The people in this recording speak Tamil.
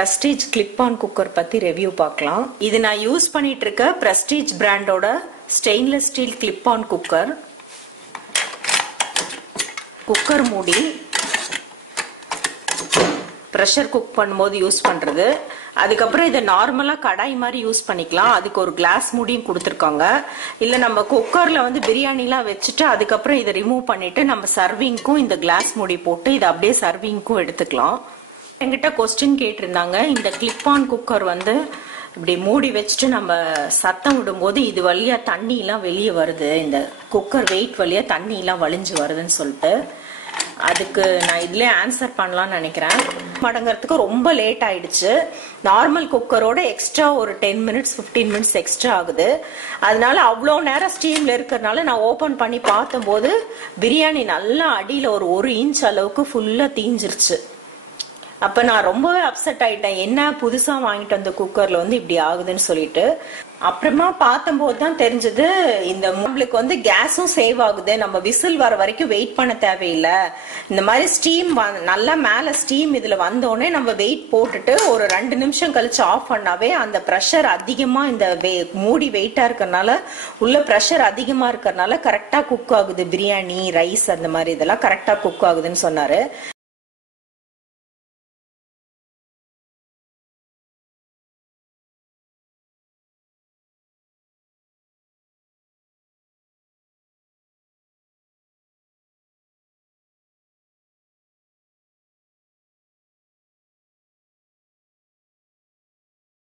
Prestige clip-on cooker பத்தி review பார்க்கலாம். இது நான் யூஸ் பண்ணிட்டு இருக்க Prestige பிராண்டோட stainless steel clip-on cooker. Cooker மூடி பிரஷர் குக் பண்ணும்போது யூஸ் பண்றது. அதுக்கப்புறம் இதை நார்மலா கடாய் மாதிரி யூஸ் பண்ணிக்கலாம். அதுக்கு ஒரு கிளாஸ் மூடியும் கொடுத்துருக்காங்க. இல்ல நம்ம குக்கர்ல வந்து பிரியாணிலாம் வச்சுட்டு அதுக்கப்புறம் இதை ரிமூவ் பண்ணிட்டு நம்ம சர்விங்க்கும் இந்த கிளாஸ் மூடி போட்டு இதை அப்படியே சர்விங்க்கும் எடுத்துக்கலாம். என்கிட்ட கொஸ்டின் கேட்டிருந்தாங்க, இந்த கிளிப் ஆன் குக்கர் வந்து இப்படி மூடி வச்சுட்டு நம்ம சத்தம் விடும்போது இது வழியா தண்ணி எல்லாம் வெளியே வருது, இந்த குக்கர் வெயிட் வழியா தண்ணி எல்லாம் வலிஞ்சு வருதுன்னு சொல்லிட்டு அதுக்கு நான் இதுலயே ஆன்சர் பண்ணலாம்னு நினைக்கிறேன். மடங்கிறதுக்கு ரொம்ப லேட் ஆயிடுச்சு. நார்மல் குக்கரோட எக்ஸ்ட்ரா ஒரு 10 மினிட்ஸ் 15 மினிட்ஸ் எக்ஸ்ட்ரா ஆகுது. அதனால அவ்வளோ நேரம் ஸ்டீம்ல இருக்கிறதுனால நான் ஓபன் பண்ணி பார்த்தபோது பிரியாணி நல்லா அடியில ஒரு 1 இன்ச் அளவுக்கு ஃபுல்லா தீஞ்சிருச்சு. அப்ப நான் ரொம்பவே அப்செட் ஆயிட்டேன், என்ன புதுசா வாங்கிட்டு வந்த குக்கர்ல வந்து இப்படி ஆகுதுன்னு சொல்லிட்டு. அப்புறமா பார்த்தம்போது தான் தெரிஞ்சது, இந்த நம்மளுக்கு வந்து கேஸும் சேவ் ஆகுது, நம்ம விசில் வர வரைக்கும் வெயிட் பண்ண தேவையில்லை. இந்த மாதிரி ஸ்டீம் நல்லா மேல ஸ்டீம் இதுல வந்தோடனே நம்ம வெயிட் போட்டுட்டு ஒரு 2 நிமிஷம் கழிச்சு ஆஃப் பண்ணாவே அந்த ப்ரெஷர் அதிகமா இந்த மூடி வெயிட்டா இருக்கறனால உள்ள ப்ரெஷர் அதிகமா இருக்கறனால கரெக்டா குக் ஆகுது. பிரியாணி ரைஸ் அந்த மாதிரி இதெல்லாம் கரெக்டா குக் ஆகுதுன்னு சொன்னாரு.